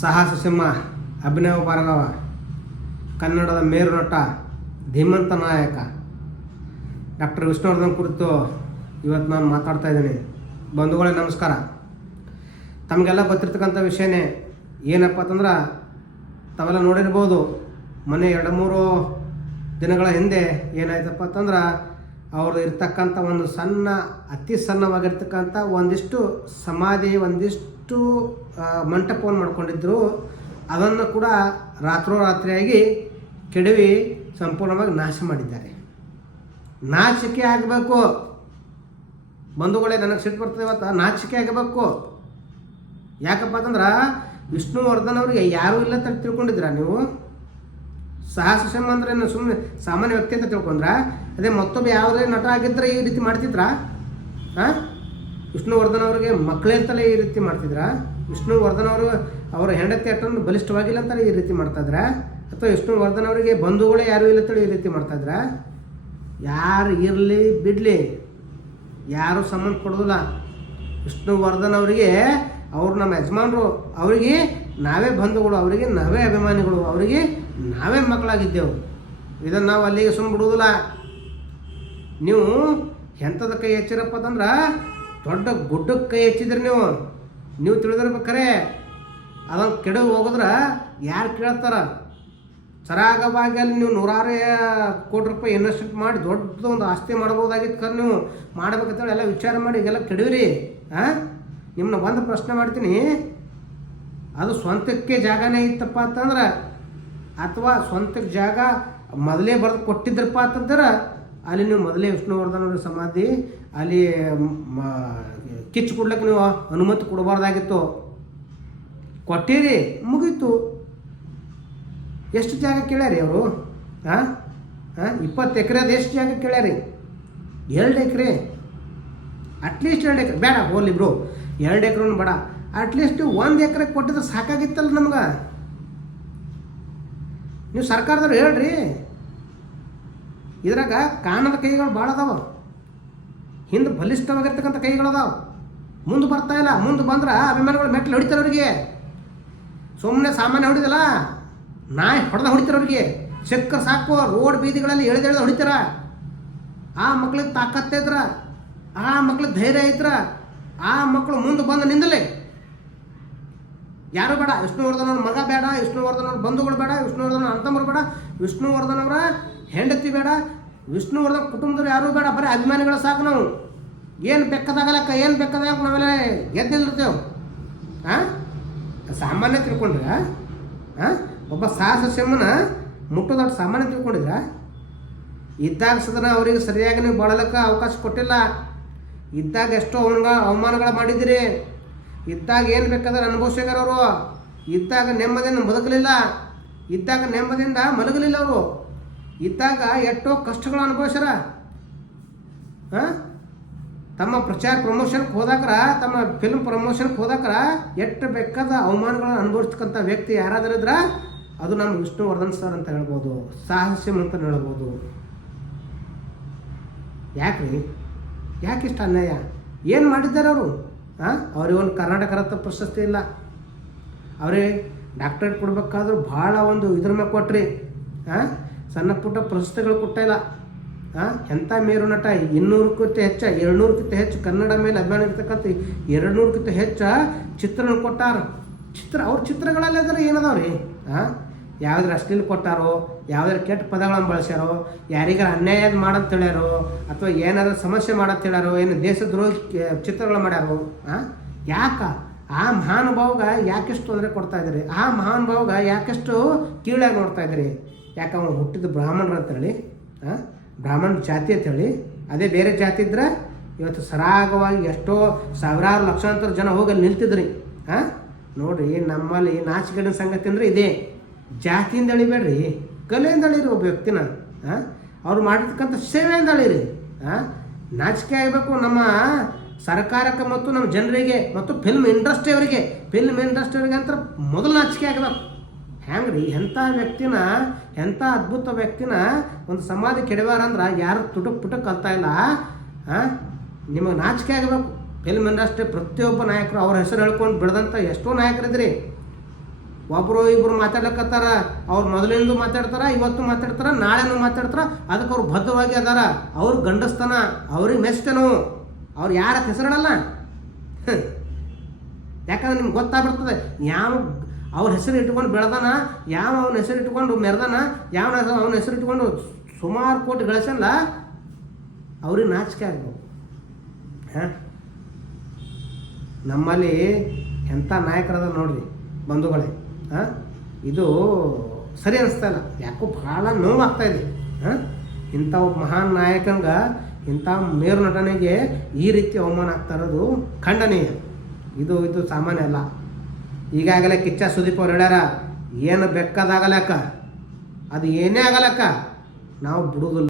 ಸಾಹಸ ಸಿಂಹ ಅಭಿನವ ಭಾರ್ಗವ, ಕನ್ನಡದ ಮೇರು ನಟ, ಧೀಮಂತ ನಾಯಕ ಡಾಕ್ಟರ್ ವಿಷ್ಣುವರ್ಧನ್ ಕುರಿತು ಇವತ್ತು ನಾನು ಮಾತಾಡ್ತಾ ಇದ್ದೀನಿ. ಬಂಧುಗಳೇ ನಮಸ್ಕಾರ. ತಮಗೆಲ್ಲ ಗೊತ್ತಿರ್ತಕ್ಕಂಥ ವಿಷಯನೇ. ಏನಪ್ಪ ಅಂತಂದ್ರೆ ತಾವೆಲ್ಲ ನೋಡಿರ್ಬೋದು, ಮೊನ್ನೆ 2-3 ದಿನಗಳ ಹಿಂದೆ ಏನಾಯ್ತಪ್ಪ ಅಂತಂದ್ರೆ ಅವ್ರದ್ದು ಇರ್ತಕ್ಕಂಥ ಒಂದು ಅತಿ ಸಣ್ಣವಾಗಿರ್ತಕ್ಕಂಥ ಒಂದಿಷ್ಟು ಸಮಾಧಿ, ಒಂದಿಷ್ಟು ಮಂಟಪವನ್ನು ಮಾಡ್ಕೊಂಡಿದ್ದರು. ಅದನ್ನು ಕೂಡ ರಾತ್ರೋರಾತ್ರಿಯಾಗಿ ಕೆಡವಿ ಸಂಪೂರ್ಣವಾಗಿ ನಾಶ ಮಾಡಿದ್ದಾರೆ. ನಾಚಿಕೆ ಆಗಬೇಕು ಬಂಧುಗಳೇ, ನನಗೆ ಸಿಟ್ಟು ಬರ್ತದೆ ಇವತ್ತು. ನಾಚಿಕೆ ಆಗಬೇಕು. ಯಾಕಪ್ಪ ಅಂತಂದ್ರೆ ವಿಷ್ಣುವರ್ಧನ್ ಅವರಿಗೆ ಯಾರೂ ಇಲ್ಲ ಅಂತ ತಿಳ್ಕೊಂಡಿದ್ದೀರಾ ನೀವು? ಸಾಹಸ ಸಿಂಹ ಅಂದ್ರೆ ಸುಮ್ಮನೆ ಸಾಮಾನ್ಯ ವ್ಯಕ್ತಿ ಅಂತ ತಿಳ್ಕೊಂಡ್ರ? ಅದೇ ಮತ್ತೊಬ್ಬ ಯಾವುದೇ ನಟ ಆಗಿದ್ರೆ ಈ ರೀತಿ ಮಾಡ್ತಿದ್ರಾ? ವಿಷ್ಣುವರ್ಧನ್ ಅವರಿಗೆ ಮಕ್ಕಳೇ ಅಂತಲೇ ಈ ರೀತಿ ಮಾಡ್ತಿದ್ರಾ? ವಿಷ್ಣುವರ್ಧನ್ ಅವರು ಅವರ ಹೆಂಡತಿ ಅಷ್ಟೊಂದು ಬಲಿಷ್ಠವಾಗಿಲ್ಲ ಅಂತಲೇ ಈ ರೀತಿ ಮಾಡ್ತಾಯಿದ್ರಾ? ಅಥವಾ ವಿಷ್ಣುವರ್ಧನ್ ಅವರಿಗೆ ಬಂಧುಗಳೇ ಯಾರೂ ಇಲ್ಲ ಅಂತೇಳಿ ಈ ರೀತಿ ಮಾಡ್ತಾಯಿದ್ರಾ? ಯಾರು ಇರಲಿ ಬಿಡಲಿ, ಯಾರು ಸಂಬಂಧ ಕೊಡೋದಿಲ್ಲ. ವಿಷ್ಣುವರ್ಧನ್ ಅವರಿಗೆ ಅವರು ನಮ್ಮ ಯಜಮಾನರು, ಅವರಿಗೆ ನಾವೇ ಬಂಧುಗಳು, ಅವರಿಗೆ ನಾವೇ ಅಭಿಮಾನಿಗಳು, ಅವರಿಗೆ ನಾವೇ ಮಕ್ಕಳಾಗಿದ್ದೆವು. ಇದನ್ನು ನಾವು ಅಲ್ಲಿಗೆ ಸುಮ್ಮನೆ ಬಿಡುವುದಿಲ್ಲ. ನೀವು ಎಂಥದ ಕೈ ಹೆಚ್ಚಿರಪ್ಪ ಅಂತಂದ್ರೆ ದೊಡ್ಡ ಗುಡ್ಡಕ್ಕೆ ಕೈ ಹೆಚ್ಚಿದ್ರಿ. ನೀವು ತಿಳಿದಿರ್ಬೇಕಾರೆ ಅದನ್ನು ಕೆಡ ಹೋಗಿದ್ರೆ ಯಾರು ಕೇಳ್ತಾರ? ಸರಾಗವಾಗಿ ಅಲ್ಲಿ ನೀವು 100 ಕೋಟಿ ರೂಪಾಯಿ ಇನ್ವೆಸ್ಟ್ಮೆಂಟ್ ಮಾಡಿ ದೊಡ್ಡದೊಂದು ಆಸ್ತಿ ಮಾಡ್ಬೋದಾಗಿತ್ತು. ಕರ್ ನೀವು ಮಾಡ್ಬೇಕಂತೇಳಿ ಎಲ್ಲ ವಿಚಾರ ಮಾಡಿ ಈಗೆಲ್ಲ ಕೆಡವಿರಿ. ನಿಮ್ಮನ್ನ ಒಂದು ಪ್ರಶ್ನೆ ಮಾಡ್ತೀನಿ, ಅದು ಸ್ವಂತಕ್ಕೆ ಜಾಗನೇ ಇತ್ತಪ್ಪ ಅಂತಂದ್ರೆ, ಅಥವಾ ಸ್ವಂತಕ್ಕೆ ಜಾಗ ಮೊದಲೇ ಬರೆದು ಕೊಟ್ಟಿದ್ರಪ್ಪ ಅಂತಂದ್ರೆ ಅಲ್ಲಿ ನೀವು ಮೊದಲೇ ವಿಷ್ಣುವರ್ಧನ್ ಅವ್ರ ಸಮಾಧಿ ಅಲ್ಲಿ ಕಿಚ್ಚು ಕೊಡ್ಲಿಕ್ಕೆ ನೀವು ಅನುಮತಿ ಕೊಡಬಾರ್ದಾಗಿತ್ತು. ಕೊಟ್ಟಿರಿ, ಮುಗೀತು. ಎಷ್ಟು ಜಾಗ ಕೇಳ್ಯಾರಿ ಅವರು? 20 ಎಕರೆದು ಎಷ್ಟು ಜಾಗ ಕೇಳ್ಯಾರಿ? 2 ಎಕರೆ, ಅಟ್ಲೀಸ್ಟ್ 2 ಎಕರೆ ಬೇಡ, ಹೋಗ್ಲಿ ಬ್ರೋ, 2 ಎಕರೆನೂ ಬೇಡ, ಅಟ್ಲೀಸ್ಟ್ 1 ಎಕರೆ ಕೊಟ್ಟಿದ್ರೆ ಸಾಕಾಗಿತ್ತಲ್ಲ ನಮ್ಗೆ. ನೀವು ಸರ್ಕಾರದವ್ರು ಹೇಳ್ರಿ. ಇದ್ರಾಗ ಕಾಣದ ಕೈಗಳು ಭಾಳ ಅದಾವ, ಹಿಂದೆ ಬಲಿಷ್ಠವಾಗಿರ್ತಕ್ಕಂಥ ಕೈಗಳದಾವ. ಮುಂದೆ ಬರ್ತಾಯಿಲ್ಲ. ಮುಂದೆ ಬಂದ್ರೆ ಅಭಿಮಾನಿಗಳು ಮೆಟ್ಲು ಹೊಡಿತಾರೆ ಅವ್ರಿಗೆ. ಸುಮ್ಮನೆ ಸಾಮಾನ್ಯ ಹೊಡಿದಲ್ಲ, ನಾಯಿ ಹೊಡೆದ ಅವ್ರಿಗೆ. ಚಕ್ಕರ್ ಸಾಕು, ರೋಡ್ ಬೀದಿಗಳಲ್ಲಿ ಎಳೆದೆಳೆದು ಹೊಡಿತಾರ. ಆ ಮಕ್ಳಿಗೆ ತಾಕತ್ತಿದ್ರ, ಆ ಮಕ್ಳಿಗೆ ಧೈರ್ಯ ಐತ್ರ, ಆ ಮಕ್ಕಳು ಮುಂದೆ ಬಂದು ನಿಂದಲೇ. ಯಾರು ಬೇಡ, ವಿಷ್ಣುವರ್ಧನ್ ಅವ್ರ ಮಗ ಬೇಡ, ವಿಷ್ಣುವರ್ಧನ್ ಅವ್ರ ಬಂಧುಗಳು ಬೇಡ, ವಿಷ್ಣುವರ್ಧನ್ ಅಣ್ಣತಮ್ಮರು ಬೇಡ, ವಿಷ್ಣುವರ್ಧನ್ ಅವರ ಹೆಂಡತಿ ಬೇಡ, ವಿಷ್ಣುವರ್ಧನ್ ಕುಟುಂಬದವ್ರು ಯಾರೂ ಬೇಡ. ಬರೀ ಅಭಿಮಾನಿಗಳು ಸಾಕು. ನಾವು ಏನು ಬೆಕ್ಕದಾಗಲಕ್ಕ, ಏನು ಬೆಕ್ಕದಾಗ ನಾವೆಲ್ಲ ಗೆದ್ದಿರ್ತೇವೆ. ಸಾಮಾನ್ಯ ತಿಳ್ಕೊಂಡ್ರೆ ಒಬ್ಬ ಸಾಹಸ ಸಿಂಹನ ಮುಟ್ಟೋದೊಟ್ಟು ಸಾಮಾನ್ಯ ತಿಳ್ಕೊಂಡಿದ್ರ? ಇದ್ದಾಗ ಸದನ ಅವರಿಗೆ ಸರಿಯಾಗಿ ನೀವು ಬಾಳಲಿಕ್ಕೆ ಅವಕಾಶ ಕೊಟ್ಟಿಲ್ಲ. ಇದ್ದಾಗ ಎಷ್ಟೋ ಅವಮಾನಗಳು ಮಾಡಿದ್ದೀರಿ. ಇದ್ದಾಗ ಏನು ಬೇಕಾದ್ರೆ ಅನುಭವಿಸ್ಯಾರ ಅವರು. ಇದ್ದಾಗ ನೆಮ್ಮದಿಯಿಂದ ಬದುಕಲಿಲ್ಲ, ಇದ್ದಾಗ ನೆಮ್ಮದಿಯಿಂದ ಮಲಗಲಿಲ್ಲ ಅವರು. ಇದ್ದಾಗ ಎಷ್ಟೋ ಕಷ್ಟಗಳು ಅನುಭವಿಸ್ಯಾರ. ತಮ್ಮ ಪ್ರಮೋಷನ್ಗೆ ಹೋದಾಕ್ರ, ತಮ್ಮ ಫಿಲ್ಮ್ ಪ್ರಮೋಷನ್ಗೆ ಹೋದಾಕ್ರ ಎಷ್ಟು ಬೇಕಾದ ಅವಮಾನಗಳನ್ನು ಅನುಭವಿಸ್ತಕ್ಕಂಥ ವ್ಯಕ್ತಿ ಯಾರಾದರೂ ಇದ್ರೆ ಅದು ನಮ್ಮ ವಿಷ್ಣುವರ್ಧನ್ ಸರ್ ಅಂತ ಹೇಳ್ಬೋದು, ಸಾಹಸ್ಯಂ ಅಂತ ಹೇಳ್ಬೋದು. ಯಾಕ್ರಿ? ಯಾಕಿಷ್ಟು ಅನ್ಯಾಯ? ಏನು ಮಾಡಿದ್ದಾರೆ ಅವರು? ಅವ್ರಿಗೆ ಒಂದು ಕರ್ನಾಟಕ ರತ್ನ ಪ್ರಶಸ್ತಿ ಇಲ್ಲ. ಅವರೇ ಡಾಕ್ಟರೇಟ್ ಕೊಡ್ಬೇಕಾದ್ರೂ ಭಾಳ ಒಂದು ಇದ್ರ ಮೇಲೆ ಕೊಟ್ರಿ. ಸಣ್ಣ ಪುಟ್ಟ ಪ್ರಶಸ್ತಿಗಳು ಕೊಟ್ಟಿಲ್ಲ. ಎಂಥ ಮೇರು ನಟ, 200ಕ್ಕಿಂತ ಹೆಚ್ಚು, 200ಕ್ಕಿಂತ ಹೆಚ್ಚು ಕನ್ನಡ ಮೇಲೆ ಅಭಿಮಾನ ಇರ್ತಕ್ಕಂಥ 200ಕ್ಕಿಂತ ಹೆಚ್ಚು ಚಿತ್ರನ ಕೊಟ್ಟಾರ. ಅವ್ರ ಚಿತ್ರಗಳಲ್ಲಿ ಅದರ ಏನದಾವ್ರಿ? ಯಾವುದ್ರ ಅಶ್ಲೀಲ ಕೊಟ್ಟಾರೋ, ಯಾವುದ್ರ ಕೆಟ್ಟ ಪದಗಳನ್ನು ಬಳಸ್ಯಾರೋ, ಯಾರಿಗಾರ ಅನ್ಯಾಯ ಮಾಡಂತ ಹೇಳ್ಯಾರೋ, ಅಥವಾ ಏನಾದರೂ ಸಮಸ್ಯೆ ಮಾಡಂತ ಹೇಳ್ಯಾರೋ, ಏನು ದೇಶದ್ರೋಹಿ ಚಿತ್ರಗಳು ಮಾಡ್ಯಾರೋ? ಆ ಮಹಾನುಭಾವಗ ಯಾಕೆಷ್ಟು ತೊಂದರೆ ಕೊಡ್ತಾ ಇದ್ದೀರಿ? ಆ ಮಹಾನುಭಾವಗ ಯಾಕೆಷ್ಟು ಕೀಳಾಗಿ ನೋಡ್ತಾ ಇದ್ದೀರಿ? ಯಾಕೆ ಅವ್ನು ಹುಟ್ಟಿದ ಬ್ರಾಹ್ಮಣರು ಅಂತೇಳಿ, ಬ್ರಾಹ್ಮಣ ಜಾತಿ ಅಂತೇಳಿ. ಅದೇ ಬೇರೆ ಜಾತಿ ಇದ್ರೆ ಇವತ್ತು ಸರಾಗವಾಗಿ ಎಷ್ಟೋ ಸಾವಿರಾರು ಲಕ್ಷಾಂತರ ಜನ ಹೋಗಿ ಅಲ್ಲಿ ನಿಲ್ತಿದ್ರಿ. ನೋಡಿರಿ, ನಮ್ಮಲ್ಲಿ ನಾಚಿಕೆಡಿನ ಸಂಗತಿ ಅಂದರೆ ಇದೇ. ಜಾತಿಯಿಂದ ಅಳಿಬೇಡ್ರಿ, ಕಲೆಯಿಂದ ಅಳಿರಿ ಒಬ್ಬ ವ್ಯಕ್ತಿನ. ಅವ್ರು ಮಾಡಿರ್ತಕ್ಕಂಥ ಸೇವೆಯಿಂದ ಅಳಿರಿ. ನಾಚಿಕೆ ಆಗಬೇಕು ನಮ್ಮ ಸರ್ಕಾರಕ್ಕೆ ಮತ್ತು ನಮ್ಮ ಜನರಿಗೆ ಮತ್ತು ಫಿಲ್ಮ್ ಇಂಡಸ್ಟ್ರಿಯವರಿಗೆ ಅಂತ ಮೊದಲು ನಾಚಿಕೆ ಆಗಬೇಕು. ಹೆಂಗ್ರಿ? ಎಂಥ ವ್ಯಕ್ತಿನ, ಎಂಥ ಅದ್ಭುತ ವ್ಯಕ್ತಿನ ಒಂದು ಸಮಾಧಿ ಕೆಡವಾರಂದ್ರೆ ಯಾರು ಪುಟಕ್ಕೆ ಕಲ್ತಾ ಇಲ್ಲ. ನಿಮಗೆ ನಾಚಿಕೆ ಆಗಬೇಕು. ಫಿಲ್ಮ್ ಇಂಡಸ್ಟ್ರಿ ಪ್ರತಿಯೊಬ್ಬ ನಾಯಕರು ಅವ್ರ ಹೆಸರು ಹೇಳ್ಕೊಂಡು ಬೆಳೆದಂಥ ಎಷ್ಟೋ ನಾಯಕರಿದ್ರಿ. ಒಬ್ಬರು ಇಬ್ಬರು ಮಾತಾಡ್ಲಕತ್ತಾರ, ಅವ್ರು ಮೊದಲಿಂದ ಮಾತಾಡ್ತಾರ, ಇವತ್ತು ಮಾತಾಡ್ತಾರ, ನಾಳೆನೂ ಮಾತಾಡ್ತಾರ. ಅದಕ್ಕೆ ಅವ್ರು ಬದ್ಧವಾಗಿ ಅದಾರ. ಅವ್ರು ಗಂಡಸ್ತನ, ಅವ್ರಿಗೆ ಮೆಚ್ಚನು. ಅವ್ರು ಯಾರ ಹೆಸರಿಡಲ್ಲ. ಯಾಕಂದ್ರೆ ನಿಮ್ಗೆ ಗೊತ್ತಾಗ್ಬಿಡ್ತದೆ ಯಾವ ಅವ್ರ ಹೆಸರು ಇಟ್ಕೊಂಡು ಬೆಳೆದಾನ, ಯಾವ ಅವನ ಹೆಸರು ಇಟ್ಕೊಂಡು ಮೆರೆದಾನ, ಯಾವ ಅವನ ಹೆಸರು ಇಟ್ಕೊಂಡು ಸುಮಾರು ಕೋಟಿ ಗಳಿಸಲ್ಲ. ಅವ್ರಿಗೆ ನಾಚಿಕೆ ಆಗ್ಬೋದು. ಹಾಂ, ನಮ್ಮಲ್ಲಿ ಎಂಥ ನಾಯಕರದ ನೋಡ್ರಿ ಬಂಧುಗಳೇ. ಹಾಂ, ಇದು ಸರಿ ಅನಿಸ್ತಾ ಇಲ್ಲ, ಯಾಕೋ ಭಾಳ ನೋವಾಗ್ತಾಯಿದೆ. ಹಾಂ, ಇಂಥ ಒಬ್ಬ ಮಹಾನ್ ನಾಯಕಂಗೆ, ಇಂಥ ಮೇರು ನಟನೆಗೆ ಈ ರೀತಿ ಅವಮಾನ ಆಗ್ತಾ ಇರೋದು ಖಂಡನೀಯ. ಇದು ಸಾಮಾನ್ಯ ಅಲ್ಲ. ಈಗಾಗಲೇ ಕಿಚ್ಚ ಸುದೀಪ್ ಅವ್ರು ಹೇಳ್ಯಾರ, ಏನು ಬೆಕ್ಕದಾಗಲಕ್ಕ, ಅದು ಏನೇ ಆಗಲಕ್ಕ ನಾವು ಬಿಡುವುದಿಲ್ಲ.